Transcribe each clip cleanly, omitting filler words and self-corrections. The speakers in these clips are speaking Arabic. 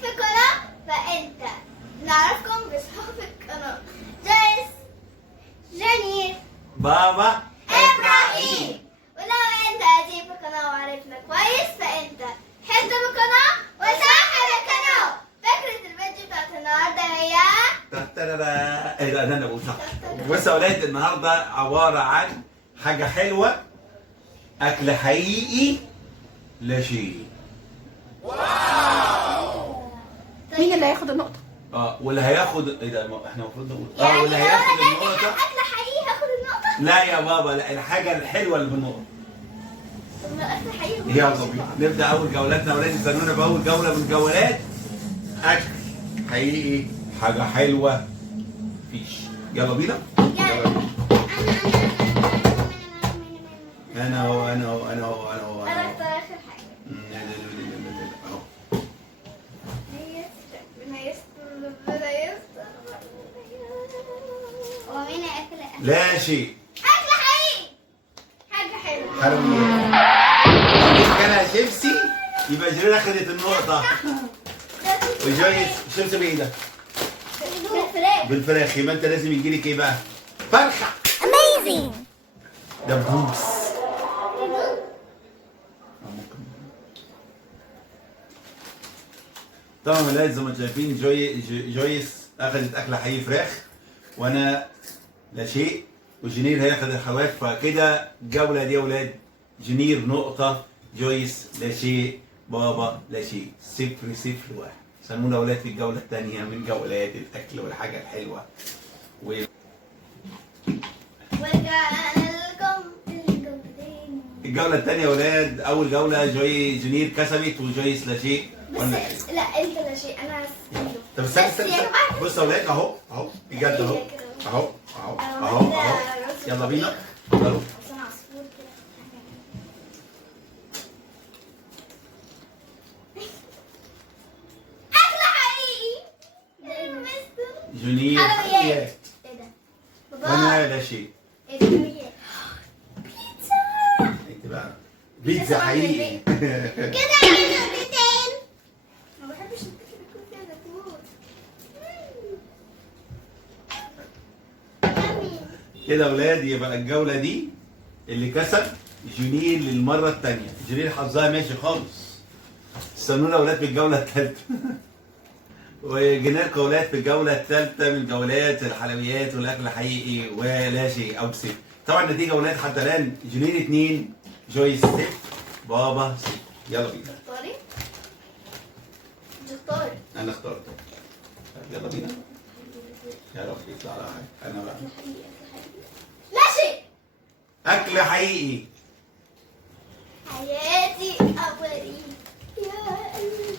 في القناة فأنت نعرفكم بصحاب القناة جايس، جميل، بابا إبراهيم. ولو أنت قديم في القناة وعرفنا كويس فأنت حب القناة وصاحب القناة. فكرة الفيديو بتاعت النهاردة هي ايه ده انا بقول صح. بص يا ولاد، النهارده عباره عن حاجه حلوه، اكل حقيقي لا شيء. مين اللي هياخد النقطة؟ واللي هياخد ايه ده احنا المفروض نقول يعني واللي لو هياخد أنا جبت النقطه. أكل حقيقي هاخد النقطة؟ لا يا بابا، لا، الحاجه الحلوه اللي بالنقطه. طب ما أكل حقيقي هو يلا مش بينا طبعا. نبدا اول جولاتنا. ولاد استنونا باول جوله من جولات اكل حقيقي، حاجه حلوه فيش. يلا بينا. يلا بينا. انا هو انا هو انا هو انا هو أنا انا هو. أختار آخر حاجة. اهو. ربنا يستر، ربنا يستر. هو مين هياكل أكل؟ لا شيء. أكل حقيقي. حاجة حلوة. حلويات. كان شيبسي يبقى جرير اخذت النقطة. وجويس شيبسي بايه ده؟ بالفراخ. بالفراخ. يبقى انت لازم يجيلك ايه بقى؟ فرخة. Amazing. دبوس. طبعا يا ولاد زي ما انتم شايفين جويس اخذت اكله حقيقي فراخ، وانا لا شيء، وجنير هياخد الحلويات. فكده الجوله دي يا ولاد جنير نقطه، جويس لا شيء، بابا لا شيء. 0-0-1. سلمونا يا ولاد في الجوله الثانيه من جولات الاكل والحاجه الحلوه. ورجعنا لكم الجولة تاني. الجوله الثانيه يا ولاد، اول جوله جنير كسبت وجويس لا شيء. بس لا انت لا شيء، انا طب استنى بس استنى يا استنى. جماعة. بص يا ولاد، اهو اهو بجد اهو اهو اهو اهو اهو. يلا بينا. يلا. عشان عصفور كده. أكل حقيقي. جنير حلويات. ايه ده؟ بابا. وانا لا شيء. ايه ده حلويات؟ بيتزا. انت بقى بيتزا حقيقي. كده عايزة نقطتين. ما بحبش البيتزا يكون فيها زيتون. يامي. كده يا ولاد يبقى الجوله دي اللي كسب جنير للمره الثانيه. جنير حظها ماشي خالص. استنونا يا ولاد في الجوله الثالثه. وجينا لكم يا ولاد في الجوله الثالثه من جولات الحلويات والاكل الحقيقي ولا شيء او صفر. طبعا النتيجه يا ولاد حتى الان جنير 2 جويس 0 بابا 0. يلا بينا. اختاري. مش اختاري. انا اخترت. يلا بينا. يا رب يطلع على حاجه. انا بقى لا شيء. اكل حقيقي. حياتي أولي يا قلبي.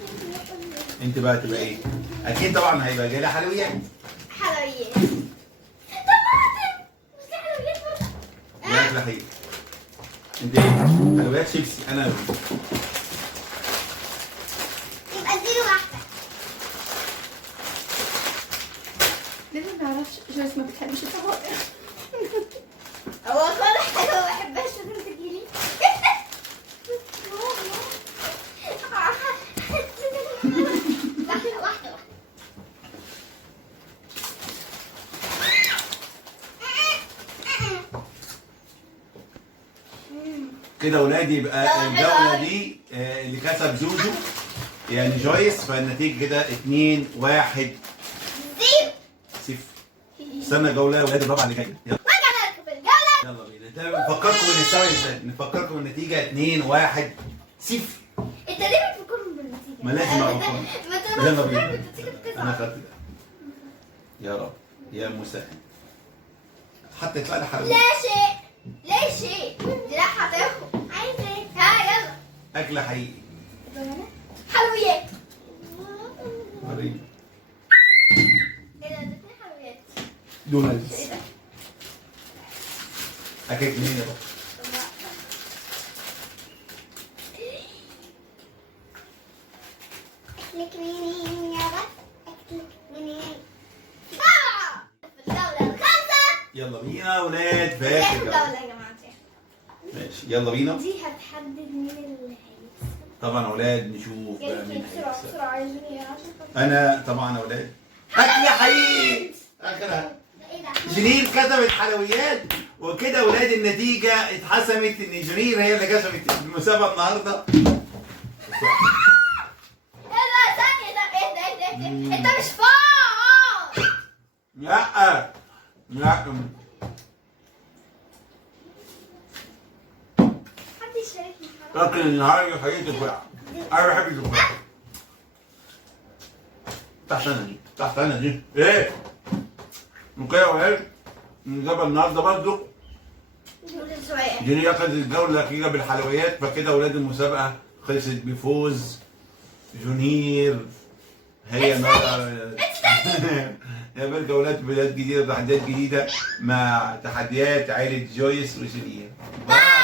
انت بقى تبقى ايه؟ اكيد طبعا هيبقى جاي لها حلويات. حلويات. طماطم. مش دي حلويات برضه؟ ده اكل حقيقي. انت ايه؟ حلويات شيبسي. انا يبقى اديله واحدة. ليه ما نعرفش؟ جويس ما بتحبش الفواكه. هو كل حاجة ما بحبهاش لازم تجيلي. واحدة واحدة. كده ولادي يبقى الجوله دي اللي كسب جوجو يعني جويس. فالنتيجه كده 2-1 زيرو. 0. استنى جوله يا ولاد الرابعه اللي جايه. يلا وجعنا لكم في الجولة. يلا بينا. نفكركم نفكركم النتيجه 2-1 0. انت ليه بتفكرهم بالنتيجة؟ ما لازم أفكر. ما انت يلا لما بينا. تفكر بالنتيجة انا بتزعل. خدت ده. يا رب يا مسهل. حتى يطلع لي لا حلويات. شيء. لا شيء. دي لا هتاخد. عايزة ايه؟ ها يلا. اكل حقيقي. حلويات. وريني. ايه ده؟ اديتني حلويات. دونالدز. ايه ده؟ اكلت مين يا بابا؟ اكلك منين يا بس؟ اكلك منين؟ بابا. في الجولة الخامسة. يلا بينا يا ولاد في دي اخر اخر جولة. جولة يا جماعة. ماشي يلا بينا. دي هتحدد مين اللي هيكسب. طبعا اولاد نشوف بقى يلا مين بسرعة هيكسب. بسرعة يا جونيور عشان انا طبعا اولاد اكل حقيقي اخرها ايه ده؟ جنير كتبت حلويات، وكده اولاد النتيجه اتحسمت ان جنير هي اللي كسبت المسابقه النهارده. ايه ده ثانية ده ايه ده ايه ده ايه ده؟ انت مش فاهم. لا لا حد يشاركني لكن النهارده حقيقي تفاح. انا بحب التفاح. تحت انا دي تحت انا دي ايه؟ وكده يا ولاد نجيبها النهارده برضه جونيور سؤال. جنيه اخذت الجوله الاخيره بالحلويات، فكده اولاد المسابقه خلصت بفوز جونير. هي يا بلد اولاد بلاد جديده وتحديات جديده مع تحديات عائله جويس وجونير. باي.